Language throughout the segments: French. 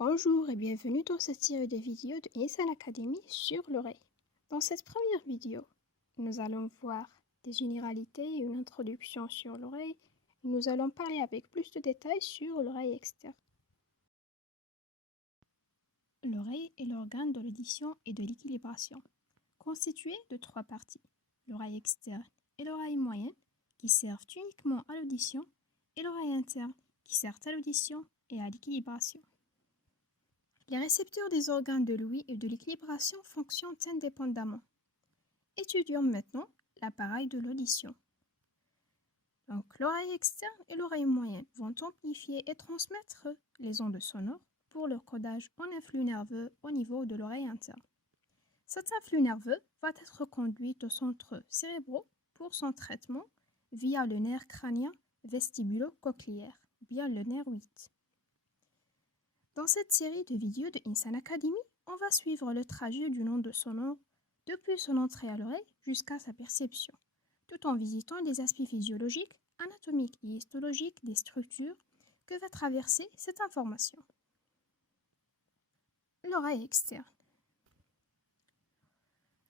Bonjour et bienvenue dans cette série de vidéos de Insan Academy sur l'oreille. Dans cette première vidéo, nous allons voir des généralités et une introduction sur l'oreille. Nous allons parler avec plus de détails sur l'oreille externe. L'oreille est l'organe de l'audition et de l'équilibration, constitué de trois parties, l'oreille externe et l'oreille moyenne, qui servent uniquement à l'audition, et l'oreille interne, qui sert à l'audition et à l'équilibration. Les récepteurs des organes de l'ouïe et de l'équilibration fonctionnent indépendamment. Étudions maintenant l'appareil de l'audition. Donc, l'oreille externe et l'oreille moyenne vont amplifier et transmettre les ondes sonores pour leur codage en influx nerveux au niveau de l'oreille interne. Cet influx nerveux va être conduit au centre cérébral pour son traitement via le nerf crânien vestibulo-cochléaire, bien le nerf 8. Dans cette série de vidéos de Insan Academy, on va suivre le trajet d'une onde sonore depuis son entrée à l'oreille jusqu'à sa perception, tout en visitant les aspects physiologiques, anatomiques et histologiques des structures que va traverser cette information. L'oreille externe.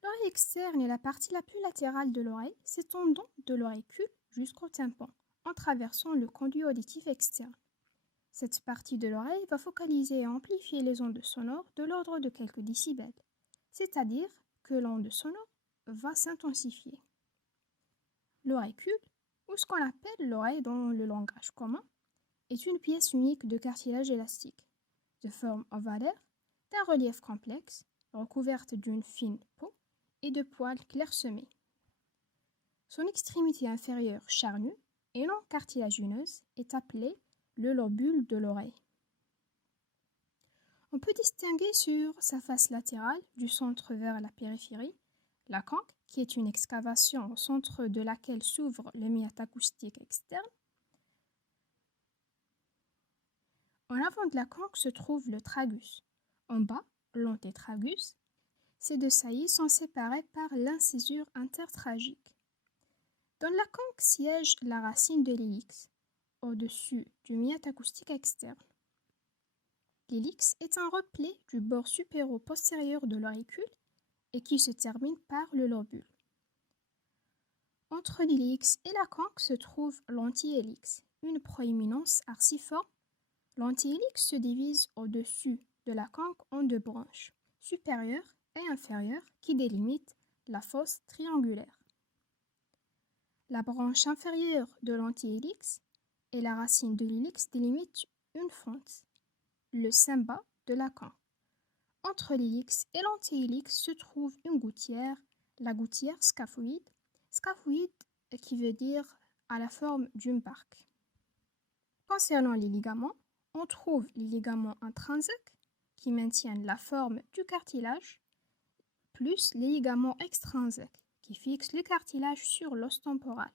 L'oreille externe est la partie la plus latérale de l'oreille, s'étendant de l'auricule jusqu'au tympan, en traversant le conduit auditif externe. Cette partie de l'oreille va focaliser et amplifier les ondes sonores de l'ordre de quelques décibels, c'est-à-dire que l'onde sonore va s'intensifier. L'auricule, ou ce qu'on appelle l'oreille dans le langage commun, est une pièce unique de cartilage élastique, de forme ovalaire, d'un relief complexe, recouverte d'une fine peau et de poils clairsemés. Son extrémité inférieure charnue et non cartilagineuse est appelée le lobule de l'oreille. On peut distinguer sur sa face latérale, du centre vers la périphérie, la conque, qui est une excavation au centre de laquelle s'ouvre le myate acoustique externe. En avant de la conque se trouve le tragus. En bas, l'antétragus. Ces deux saillies sont séparées par l'incisure intertragique. Dans la conque siège la racine de l'hélix, au-dessus du myate acoustique externe. L'hélix est un repli du bord supéro-postérieur de l'auricule et qui se termine par le lobule. Entre l'hélix et la conque se trouve l'antihélix, une proéminence arciforme. L'antihélix se divise au-dessus de la conque en deux branches, supérieure et inférieure, qui délimitent la fosse triangulaire. La branche inférieure de l'antihélix et la racine de l'hélix délimitent une fente, le cymba de la conque. Entre l'hélix et l'antihélix se trouve une gouttière, la gouttière scaphoïde qui veut dire à la forme d'une barque. Concernant les ligaments, on trouve les ligaments intrinsèques qui maintiennent la forme du cartilage, plus les ligaments extrinsèques qui fixent le cartilage sur l'os temporal.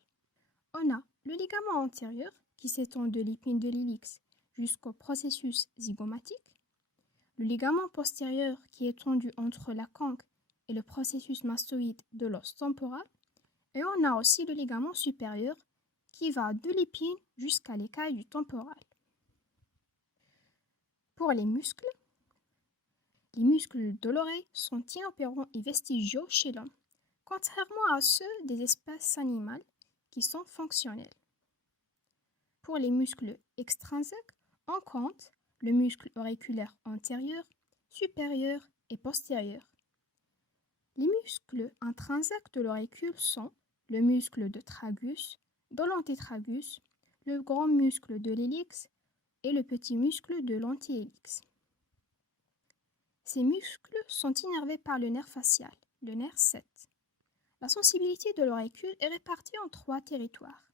On a le ligament antérieur qui s'étend de l'épine de l'hélix jusqu'au processus zygomatique, le ligament postérieur qui est tendu entre la conque et le processus mastoïde de l'os temporal, et on a aussi le ligament supérieur qui va de l'épine jusqu'à l'écaille du temporal. Pour les muscles de l'oreille sont inopérants et vestigiaux chez l'homme, contrairement à ceux des espèces animales qui sont fonctionnels. Pour les muscles extrinsèques, on compte le muscle auriculaire antérieur, supérieur et postérieur. Les muscles intrinsèques de l'auricule sont le muscle de tragus, de l'antétragus, le grand muscle de l'hélix et le petit muscle de l'antihélix. Ces muscles sont innervés par le nerf facial, le nerf 7. La sensibilité de l'auricule est répartie en 3 territoires.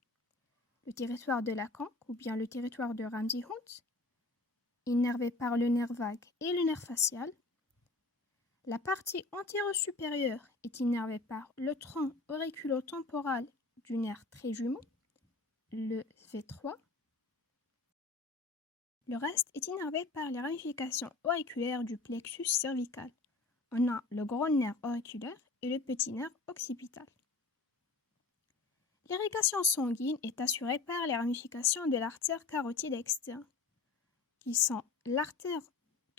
Le territoire de la conque, ou bien le territoire de Ramsay-Hunt, innervé par le nerf vague et le nerf facial. La partie antéro-supérieure est innervée par le tronc auriculo-temporal du nerf trijumeau, le V3. Le reste est innervé par les ramifications auriculaires du plexus cervical. On a le grand nerf auriculaire et le petit nerf occipital. L'irrigation sanguine est assurée par les ramifications de l'artère carotide externe, qui sont l'artère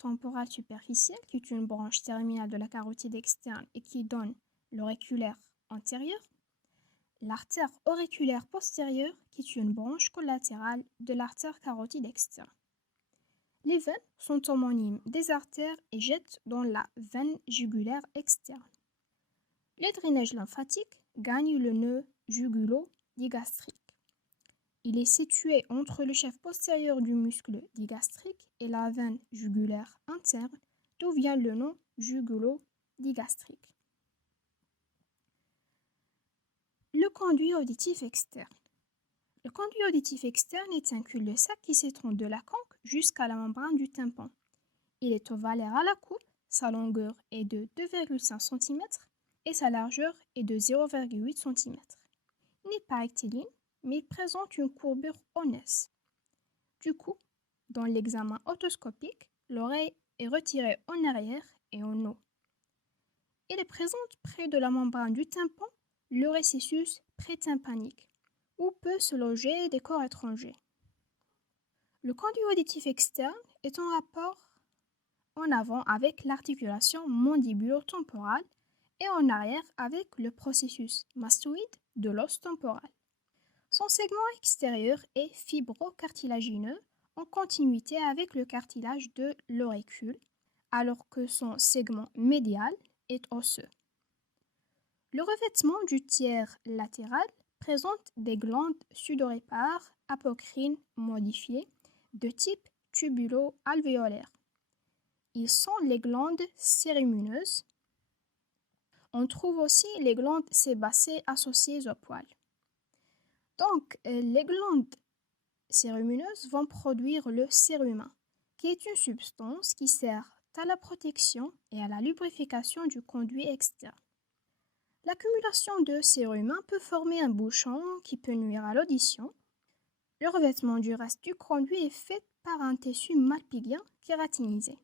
temporale superficielle, qui est une branche terminale de la carotide externe et qui donne l'auriculaire antérieur, l'artère auriculaire postérieure, qui est une branche collatérale de l'artère carotide externe. Les veines sont homonymes des artères et jettent dans la veine jugulaire externe. Le drainage lymphatique gagne le nœud jugulo-digastrique. Il est situé entre le chef postérieur du muscle digastrique et la veine jugulaire interne, d'où vient le nom jugulo-digastrique. Le conduit auditif externe. Le conduit auditif externe est un cul-de-sac qui s'étend de la conque jusqu'à la membrane du tympan. Il est ovalaire à la coupe, sa longueur est de 2,5 cm et sa largeur est de 0,8 cm. Il n'est pas rectiligne, mais il présente une courbure honnête. Du coup, dans l'examen otoscopique, l'oreille est retirée en arrière et en haut. Il est présente près de la membrane du tympan, le récessus prétympanique, où peut se loger des corps étrangers. Le conduit auditif externe est en rapport en avant avec l'articulation mandibulo-temporale et en arrière avec le processus mastoïde de l'os temporal. Son segment extérieur est fibrocartilagineux en continuité avec le cartilage de l'auricule, alors que son segment médial est osseux. Le revêtement du tiers latéral présente des glandes sudoripares apocrines modifiées de type tubulo-alvéolaire. Ils sont les glandes cérumineuses. On trouve aussi les glandes sébacées associées aux poils. Donc, les glandes cérumineuses vont produire le cérumen, qui est une substance qui sert à la protection et à la lubrification du conduit externe. L'accumulation de cérumen peut former un bouchon qui peut nuire à l'audition. Le revêtement du reste du conduit est fait par un tissu malpigien kératinisé.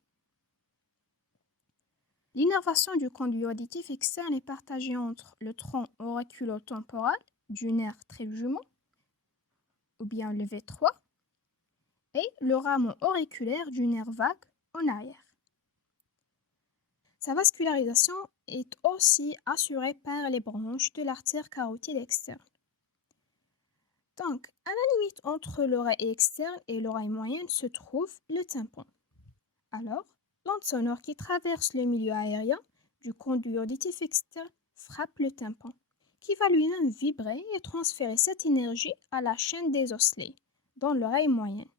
L'innervation du conduit auditif externe est partagée entre le tronc auriculo-temporal du nerf trijumeau, ou bien le V3, et le rameau auriculaire du nerf vague en arrière. Sa vascularisation est aussi assurée par les branches de l'artère carotide externe. Donc, à la limite entre l'oreille externe et l'oreille moyenne se trouve le tympan. Alors, l'onde sonore qui traverse le milieu aérien du conduit auditif externe frappe le tympan, qui va lui-même vibrer et transférer cette énergie à la chaîne des osselets, dans l'oreille moyenne,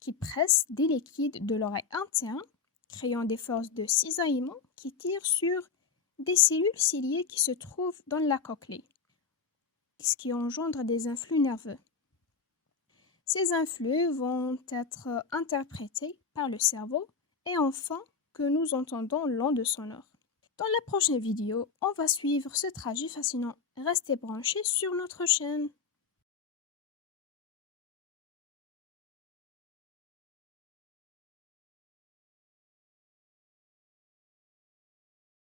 qui presse des liquides de l'oreille interne, créant des forces de cisaillement qui tirent sur des cellules ciliées qui se trouvent dans la cochlée, ce qui engendre des influx nerveux. Ces influx vont être interprétés par le cerveau et enfin que nous entendons l'onde sonore. Dans la prochaine vidéo, on va suivre ce trajet fascinant. Restez branchés sur notre chaîne.